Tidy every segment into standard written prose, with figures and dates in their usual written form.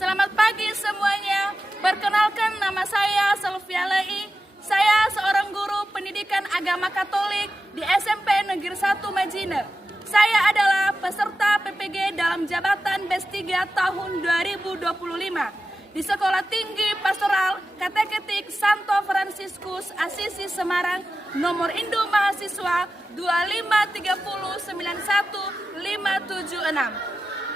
Selamat pagi semuanya. Perkenalkan, nama saya Selvia Lei. Saya seorang guru pendidikan agama Katolik di SMP Negeri 1 Majene. Saya adalah peserta PPG dalam jabatan BES 3 tahun 2025 di Sekolah Tinggi Pastoral Kateketik Santo Fransiskus Asisi Semarang, nomor induk mahasiswa 253091576.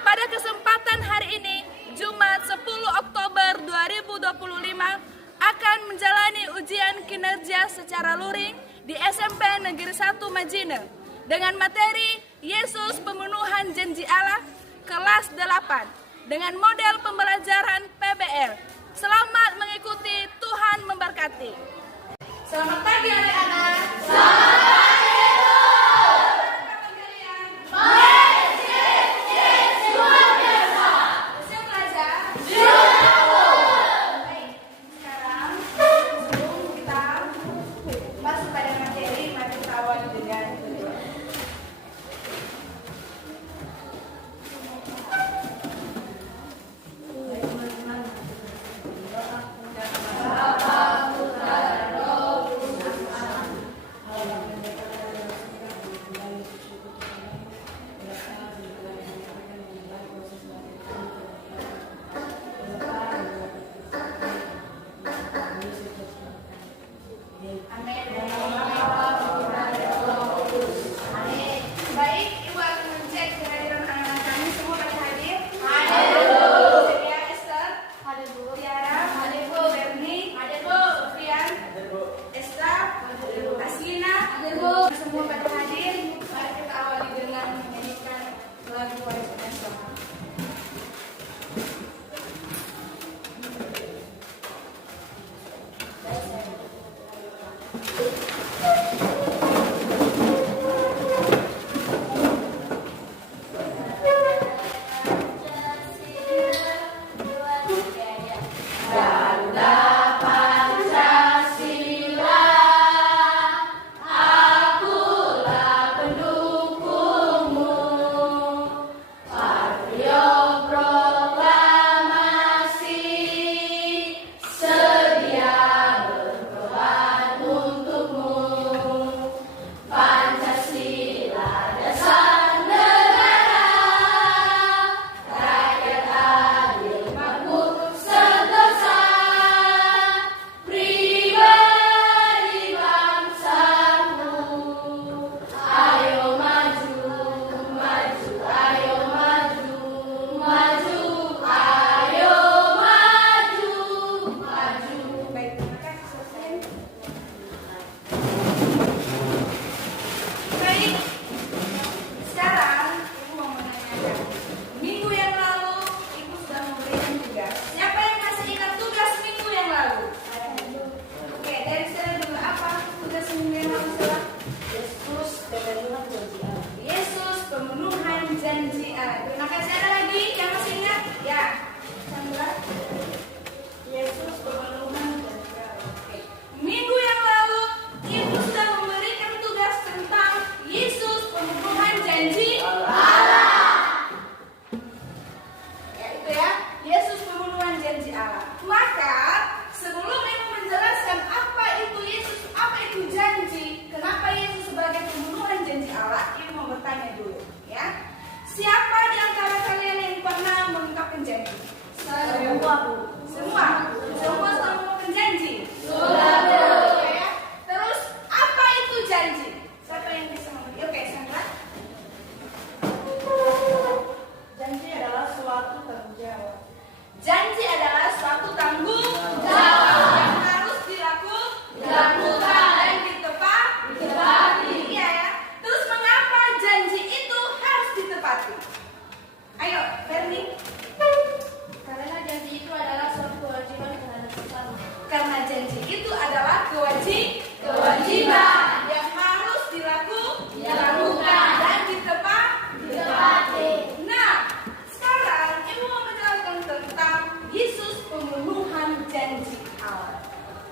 Pada kesempatan hari ini, Jumat 10 Oktober 2025, akan menjalani ujian kinerja secara luring di SMP Negeri 1 Majene dengan materi Yesus Pemenuhan Janji Allah kelas 8 dengan model pembelajaran PBL. Selamat mengikuti, Tuhan memberkati. Selamat pagi adik-anak. Selamat pagi, Bu. Luar biasa. Siap belajar? Siap. Baik, sekarang sebelum kita masuk pada materi, mari kita awali dengan berdoa.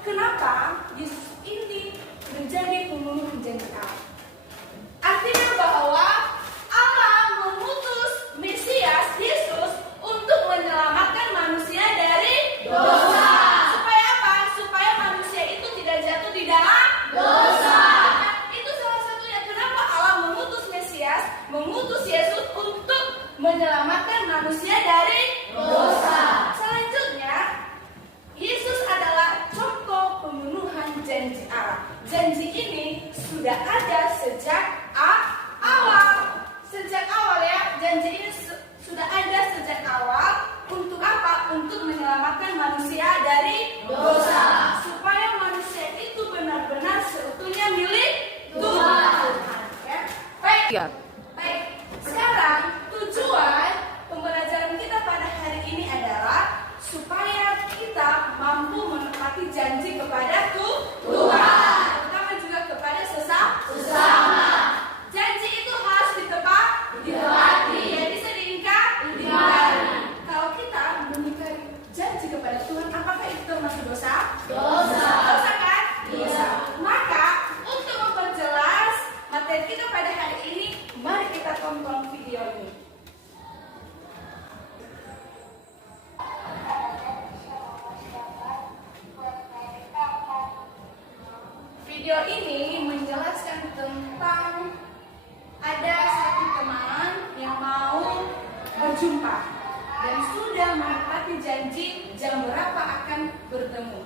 Kenapa Yesus ini menjadi pemenuh janji Allah? Artinya bahwa Allah mengutus Mesias Yesus untuk menyelamatkan manusia Ya. Baik, sekarang tujuan pembelajaran kita pada hari ini adalah supaya kita mampu menepati janji kepada Tuhan, terutama juga kepada sesama. Janji itu harus ditepati. Ya, bisa diingkari. Kalau kita mengingkari janji kepada Tuhan, apakah itu termasuk dosa? Dosa kan? Dosa. Maka untuk memperjelas materi kita pada hari ini, mari kita tonton video ini. Video ini menjelaskan tentang ada satu teman yang mau berjumpa dan sudah menepati janji jam berapa akan bertemu.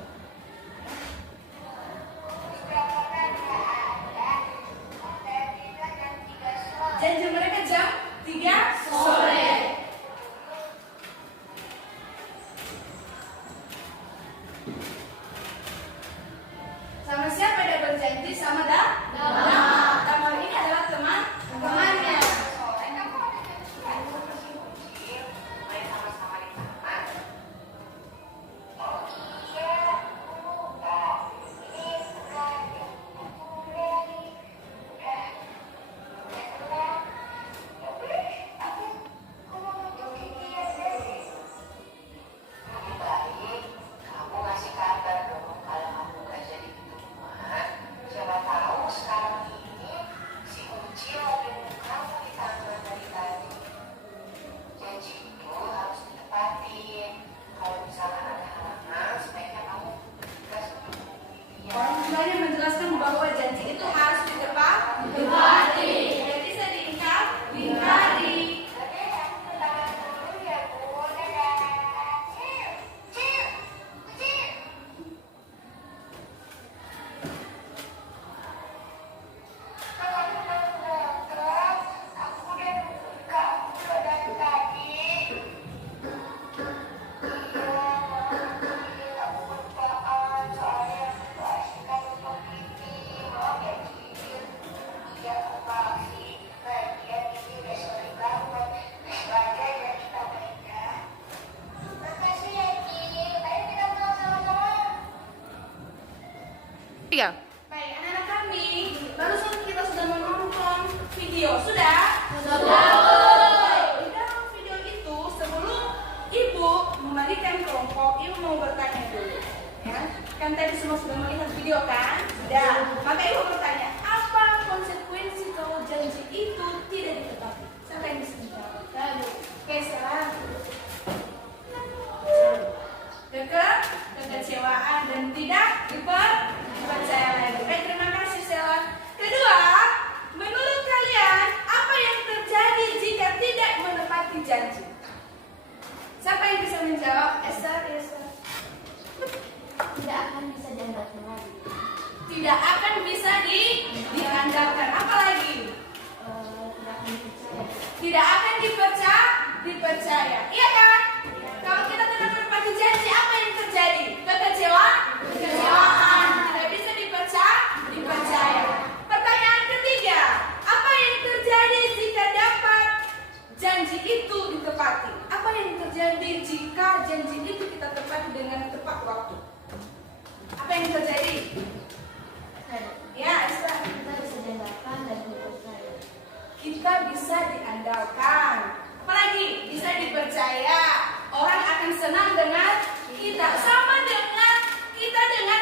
Janji mereka jam 3 sore. Sama siapa dia berjanji? Sama Damar ini adalah temannya. Orang tuanya menjelaskan bahwa janji itu harus ditepati. Tidak bisa diingkari. Ya. Baik, anak-anak kami, barusan kita sudah menonton video. Sudah? Di dalam video itu, sebelum ibu membagikan kelompok, ibu mau bertanya dulu. Ya, kan tadi semua sudah melihat video kan? Sudah. Maka ibu bertanya, apa konsekuensi kalau janji itu tidak ditepati? Siapa yang bisa menjawab? Oke, sekarang kekecewaan dan tidak dipercaya lagi. Baik, terima kasih Sela. Kedua, menurut kalian apa yang terjadi jika tidak menepati janji? Siapa yang bisa menjawab? Esther. Tidak akan bisa diandalkan lagi. Tidak akan bisa diandalkan. Apa lagi? Tidak akan dipercaya. Tidak akan dipercaya. Iya kan? Kalau kita tidak menepati janji, apa yang terjadi? Kekecewaan. Tidak bisa dipercaya. Pertanyaan ketiga, apa yang terjadi jika dapat janji itu ditepati? Apa yang terjadi jika janji itu kita tepati dengan tepat waktu? Apa yang terjadi? Ya, Esther. Kita bisa diandalkan dan dipercaya. Kita bisa diandalkan. Apalagi bisa dipercaya. Orang akan senang dengan kita. Sama dengan kita dengan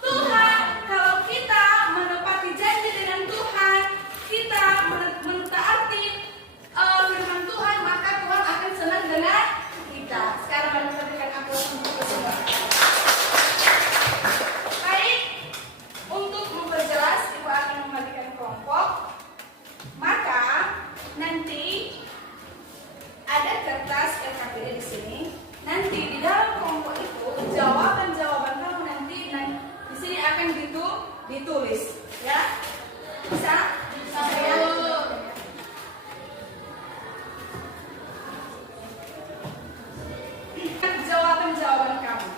Tuhan. Kalau kita menepati janji dengan Tuhan, kita mentaati firman Tuhan, maka Tuhan akan senang dengan kita. Sekarang mari kita berikan aplaus untuk semua. Baik, untuk memperjelas, ibu akan membagikan kelompok. Maka nanti ada kertas LKPD di sini. Nanti di dalam kelompok itu jawaban-jawaban kamu nanti di sini akan ditulis, ya. Bisa? Ya. Jawaban-jawaban kamu,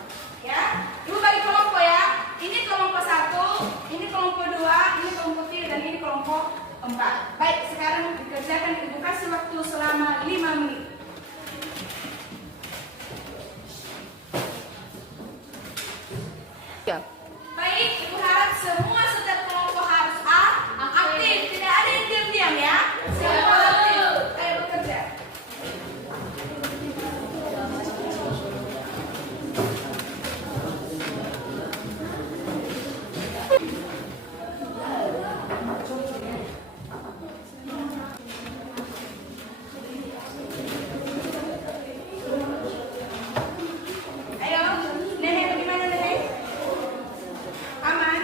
ya. Ibu bagi kelompok ya. Ini kelompok 1, ini kelompok 2, ini kelompok 3 dan ini kelompok 4. Baik, sekarang sekarang dikerjakan, Ibu kasih waktu selama 5 menit. Baik, Ibu harap semua setiap kelompok harus aktif, tidak ada yang diam-diam ya. Semua aktif, ayo bekerja. Ayo, Nenek bagaimana Nenek? Aman?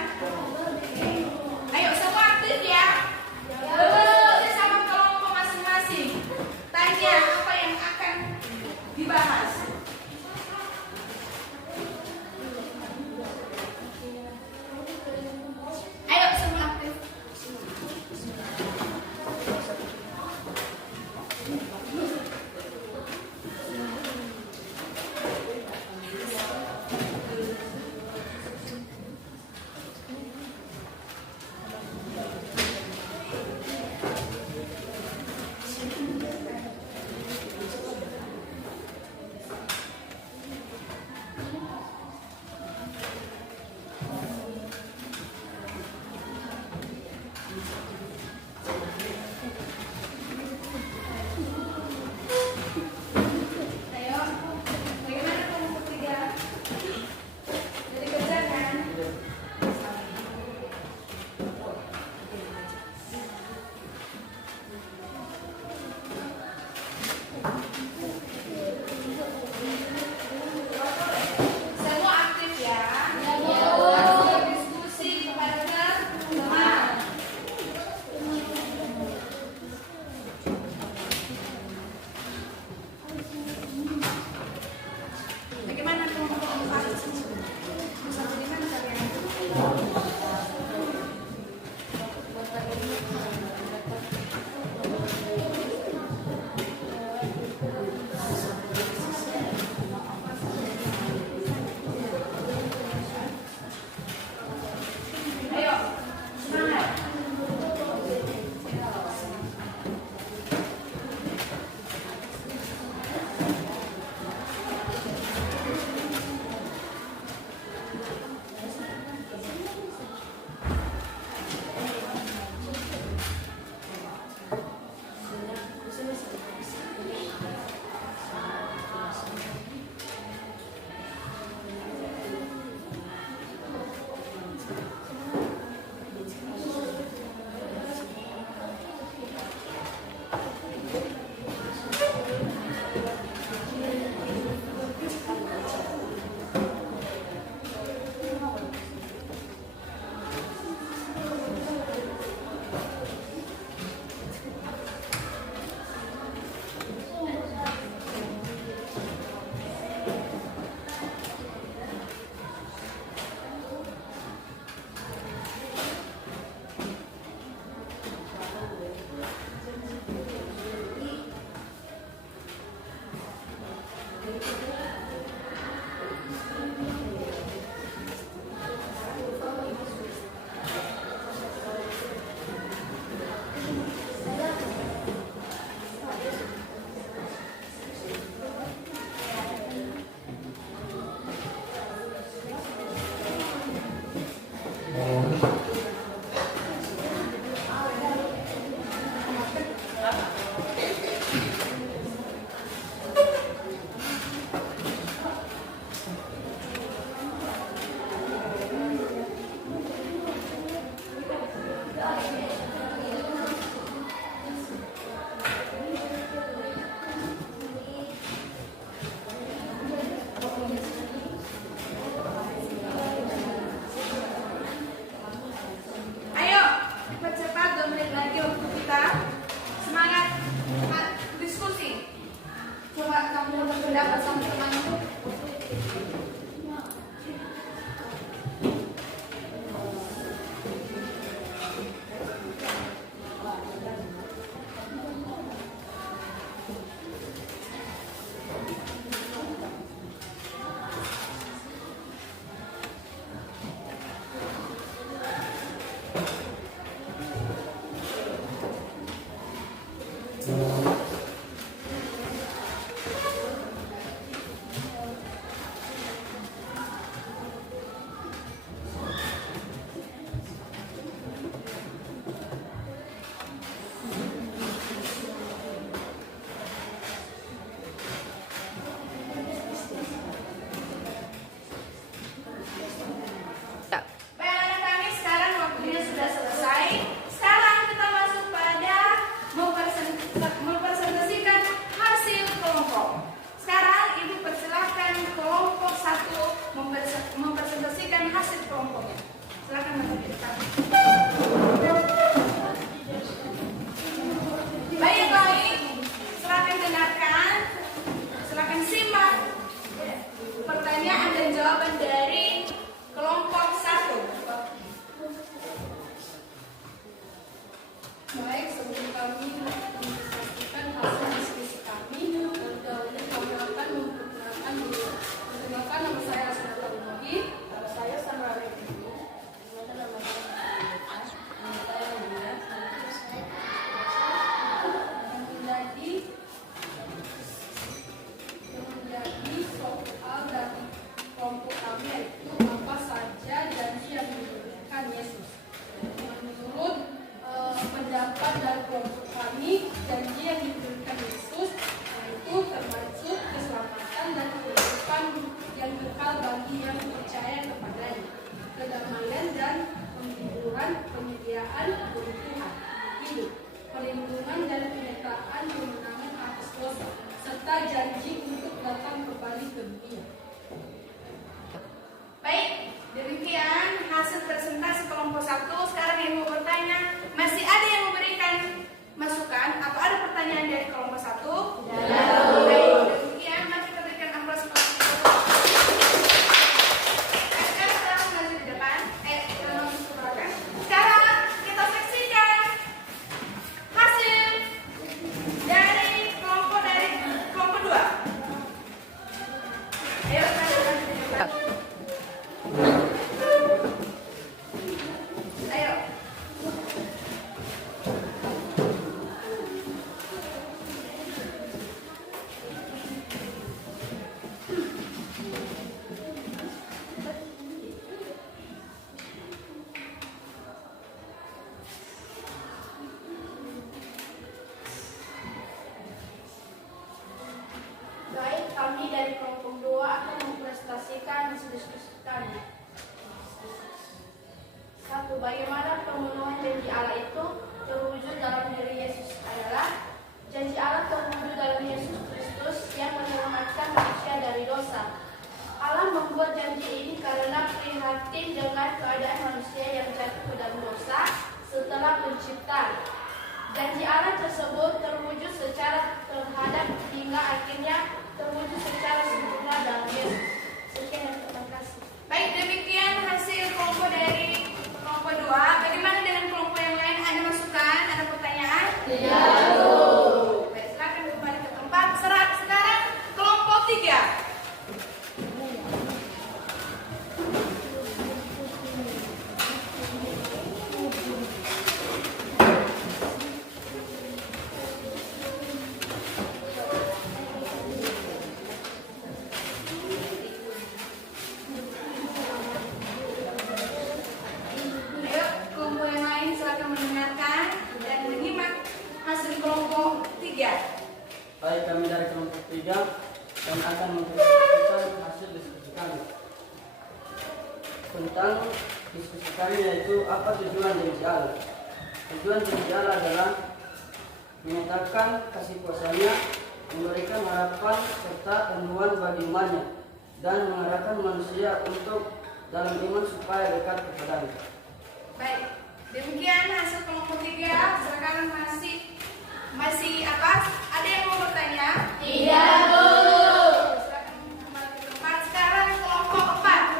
jawaban dari kelompok 1. Baik, sebelum kami menyampaikan hasil diskusi kami, terdahulu kami akan memperkenalkan diri. Perkenalkan, nama saya Asna Tarumahi. Nama saya Sandra Revi. Yang menjadi soal dari kelompok kami yaitu apa saja janji yang diberikan Yesus. Menurut pendapat dari kelompok kami, janji yang diberikan Yesus yaitu termasuk keselamatan dan kehidupan yang kekal bagi yang percaya kepadanya, kedamaian dan penghiburan, penyediaan kebutuhan hidup, perlindungan dan penyertaan kemenangan atas dosa, serta janji untuk datang kembali ke dunia. Baik, demikian hasil presentasi kelompok 1. Sekarang yang mau bertanya, masih ada yang memberikan masukan atau ada pertanyaan dari kelompok 1? Baik, demikian mari kita berikan aplaus kepada kelompok 1. Sekarang maju di depan, kita masuk ke belakang. Sekarang kita saksikan hasil dari kelompok 2. Ayo, maju di depan. Ayo. Baik, kami dari kelompok 2 akan mempresentasikan hasil diskusi kami. 1. Bagaimana pemenuhan janji Allah itu terwujud dalam diri Yesus adalah janji Allah terwujud dalam Yesus Kristus yang menyelamatkan manusia dari dosa. Allah membuat janji ini karena prihatin dengan keadaan manusia yang jatuh ke dalam dosa setelah penciptaan. Janji Allah tersebut terwujud secara terhadap hingga akhirnya terwujud secara sempurna dalam Yesus. Sekian dan terima kasih. Baik, demikian hasil kelompok dari kelompok 2. Bagaimana dengan kelompok yang lain? Ada masukan? Ada pertanyaan? Tidak. Baik, silakan kembali ke tempat. Sekarang kelompok 3. Ayo, kelompok yang lain silakan mendengarkan dan menyimak hasil kelompok 3. Baik, kami dari kelompok 3 dan akan mempresentasikan hasil diskusi kami. Tentang diskusi kami yaitu apa tujuan janji Allah. Tujuan janji Allah adalah menyatakan kasih kuasa-Nya, memberikan harapan serta temuan bagi umat-Nya, dan mengarahkan manusia untuk dalam iman supaya dekat kepadanya. Baik, demikian hasil kelompok 3. Silakan masih apa? Ada yang mau bertanya? Tidak, Bu. Silakan kembali ke tempat. Sekarang kelompok 4.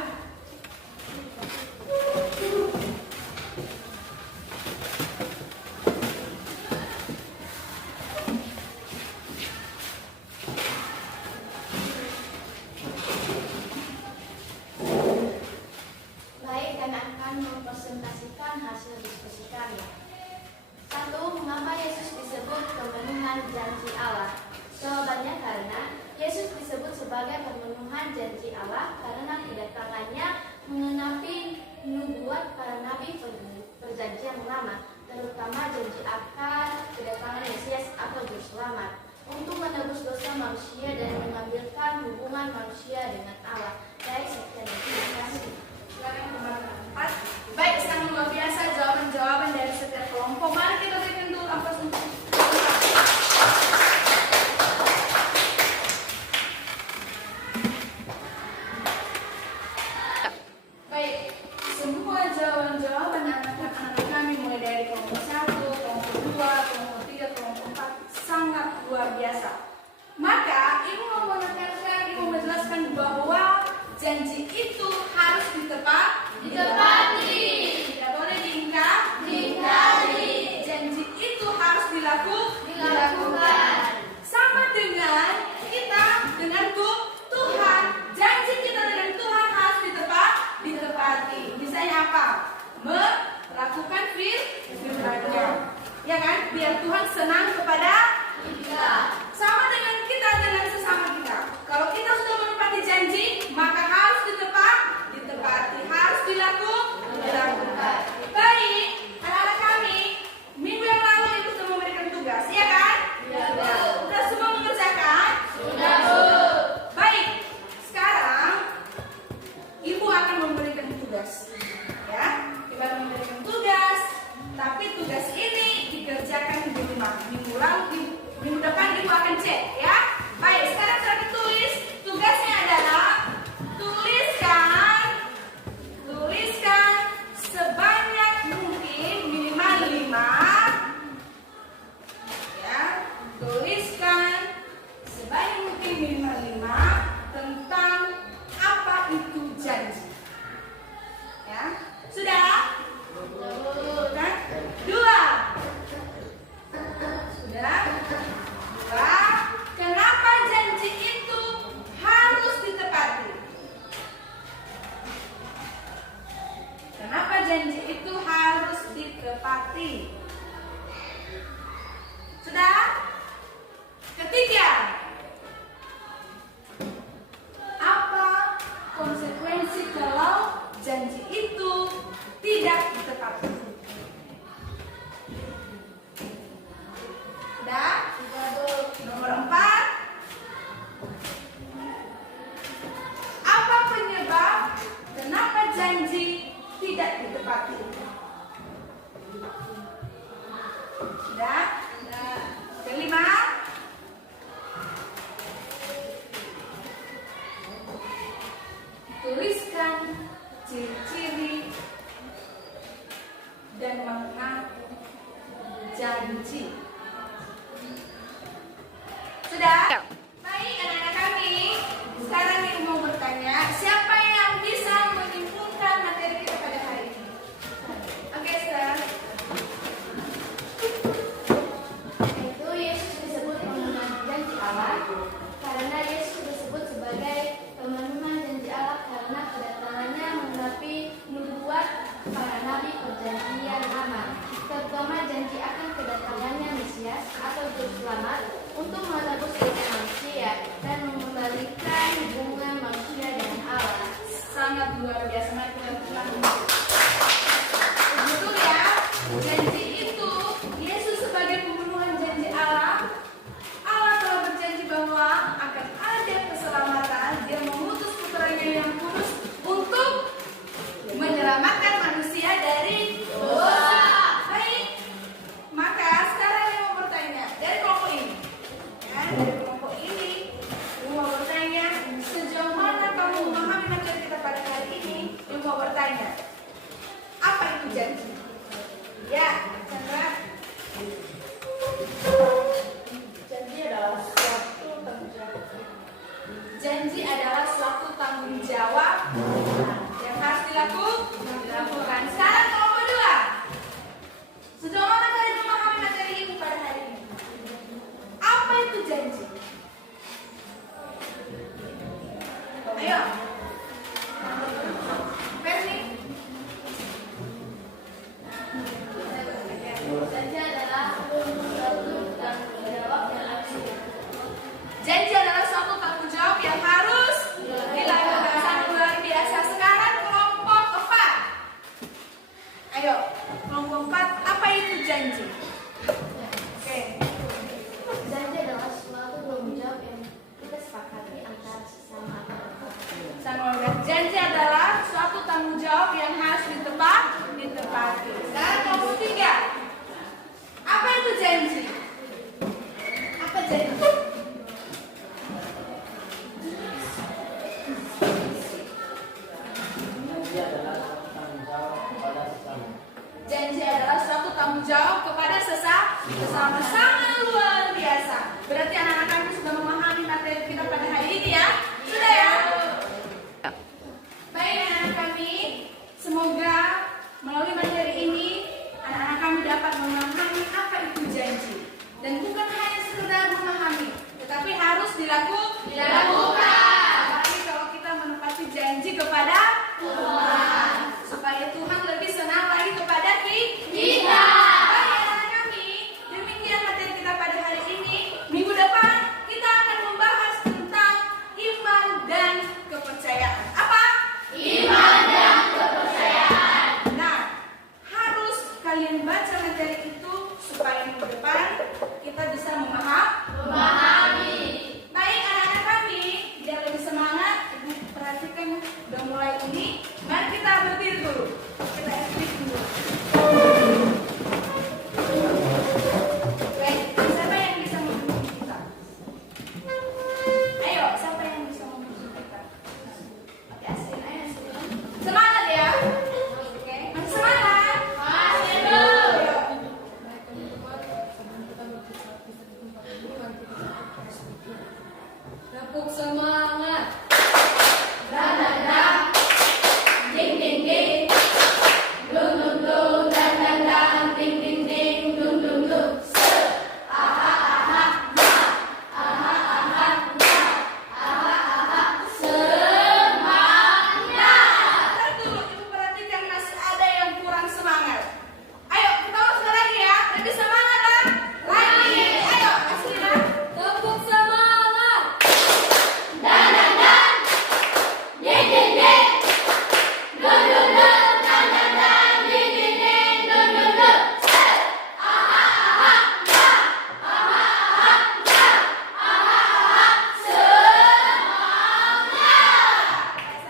Baik, kami akan mempresentasikan hasil diskusi kami. 1. Mengapa Yesus disebut pemenuhan janji Allah? Jawabannya karena Yesus disebut sebagai pemenuhan janji Allah karena kedatangannya mengenapi nubuat para nabi perjanjian lama, terutama janji akan kedatangan Mesias atau Juru Selamat untuk menebus dosa manusia dan mengambilkan hubungan manusia dengan Allah. Baik, sekian dan terima kasih. Silakan kembali ke tempat. Baik, sangat luar biasa jawaban-jawaban dari setiap kelompok. Mari kita berikan dulu aplaus untuk baik, semua jawaban-jawaban anak-anak kami mulai dari kelompok 1, kelompok 2, kelompok 3, kelompok 4 sangat luar biasa. Maka ibu mau menekankan, ibu menjelaskan bahwa janji itu harus ditepati. Tidak boleh diingkari. Janji itu harus dilakukan. Sama dengan kita dengan Tuhan. Janji kita dengan Tuhan harus ditepati. Misalnya apa? Melakukan firman-Nya. Ya kan? Biar Tuhan senang kepada kita. Sama dengan kita dengan sesama kita. Kalau kita sudah menepati janji, maka harus ditepati, harus dilakukan. Baik, anak-anak kami, minggu yang lalu Ibu sudah memberikan tugas, ya kan? Sudah semua mengerjakan? Sudah, Bu. Baik, sekarang Ibu akan memberikan tugas. Ya, Ibu akan memberikan tugas, tapi tugas ini dikerjakan di rumah. Minggu depan Ibu akan cek, ya. Baik, sekarang saya tulis. Tugasnya adalah tuliskan sebanyak mungkin minimal 5. Ya, tuliskan sebanyak mungkin minimal 5 tentang apa itu janji. Ya, sudah? Kan? 2. Sudah? 2. Kenapa janji itu harus ditepati? Kenapa janji itu harus ditepati? Sudah? 3. Apa konsekuensi kalau janji itu tidak ditepati? Sudah? Nomor 4. Apa penyebab kenapa janji tidak ditepati? Sudah? 5. Tuliskan ciri-ciri dan makna janji. Sudah? Baik, anak-anak kami. Sekarang Ibu mau bertanya, siapa yang bisa menyimpulkan materi kita pada hari ini? Oke, Esther. Yaitu Yesus disebut pemenuhan janji Allah karena Yesus disebut sebagai pemenuhan janji Allah karena kedatangannya menggenapi nubuat para nabi perjanjian lama, terutama janji akan kedatangannya Mesias atau Juru Selamat untuk menebus dosa manusia dan mengembalikan hubungan manusia dengan Allah. Sangat luar biasa. Mari kita ulang. Betul ya? Janji itu Yesus sebagai pemenuhan janji Allah. Allah telah berjanji bahwa akan ada keselamatan. Dia mengutus putranya yang kudus untuk menyelamatkan manusia dari dosa. Baik, maka sekarang saya mau bertanya dari kelompok ini. Ya, dari kelompok ini, saya mau bertanya sejauh mana kamu memahami materi kita pada hari ini. Saya mau bertanya, apa itu janji? Ya, Chandra. Janji adalah suatu tanggung jawab. Janji adalah suatu tanggung jawab yang harus dilakukan. Sekarang kelompok 2. Sejauh mana kalian memahami materi ini pada hari ini? Apa itu janji? Ayo. Versi. Janji adalah suatu tanggung jawab yang harus Janji adalah suatu tanggung jawab yang harus dilakukan. Sangat luar biasa. Sekarang kelompok 4. Ayo, kelompok 4. Apa itu janji? Oke. Janji adalah suatu tanggung jawab yang kita sepakati antara sesama anggota. Janji adalah suatu tanggung jawab yang harus ditepati. Sekarang kelompok 3. Apa itu janji? Apa janji? Janji adalah suatu tanggung jawab kepada sesama. Sangat luar biasa. Berarti anak-anak kami sudah memahami materi kita pada hari ini ya? Sudah ya? kepada Tuhan, supaya Tuhan lebih senang lagi kepada kita. Baik anak-anak kami, demikian materi kita pada hari ini. Minggu depan kita akan membahas tentang iman dan kepercayaan. Apa? Iman dan kepercayaan. Nah, harus kalian baca materi itu supaya minggu depan kita bisa memahami. Baik anak-anak kami, biar lebih semangat, ibu perhatikan udah mulai ini. Mari kita berdiri dulu. Kita ekstrik dulu. Baik, siapa yang bisa membantu kita? Ayo, siapa yang bisa membantu kita? Oke, Asrin, ayo Asrin. Semangat ya. Oke, masih semangat? Masih dulu. Tepuk semangat. Ntar dulu, ibu perhatikan masih ada yang kurang semangat. Ayo, kita ulang sekali lagi ya. Lebih semangat lah. Lagi. Ayo, Asrin. Tepuk semangat.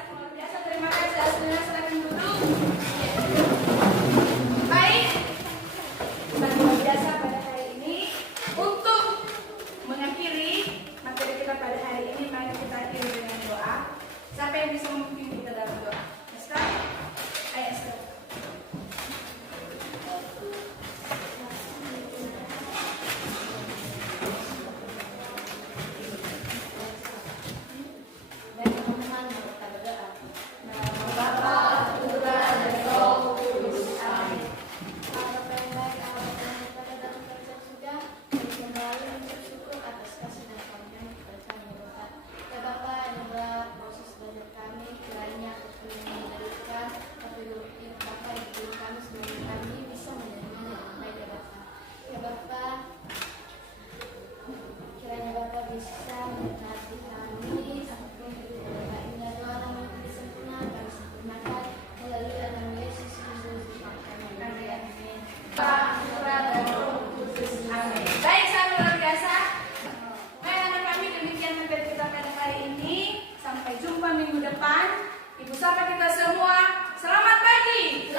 Luar biasa, terima kasih Asrina, silakan duduk. Baik, sangat luar biasa pada hari ini. Untuk mengakhiri materi kita pada hari ini, mari kita akhiri dengan doa. Siapa yang bisa memimpin kita dalam doa? Esther? Ayo Esther. Dan teman-teman kita berdoa. Bapa yang baik, Allah yang pada dalam kerajaan surga, kami kembali bersyukur atas kasih dan karunia kepada kami Bapa. Ya Bapa, adalah proses belajar kami, kiranya apapun yang mendapatkan, tapi Bapa yang diri kami sebagai kami bisa menerimanya dengan baik ya Bapa. Ya Bapa, kiranya Bapa bisa memberkati kami apapun itu Bapa. Indah doa namun yang sempurna kami sempurnakan melalui dalam Yesus Kristus kami. Amin. Amin. Baik, sangat luar biasa. Baik anak kami, demikian materi kita pada hari ini. Sampai jumpa minggu depan. Ibu sapa kita semua. Selamat pagi.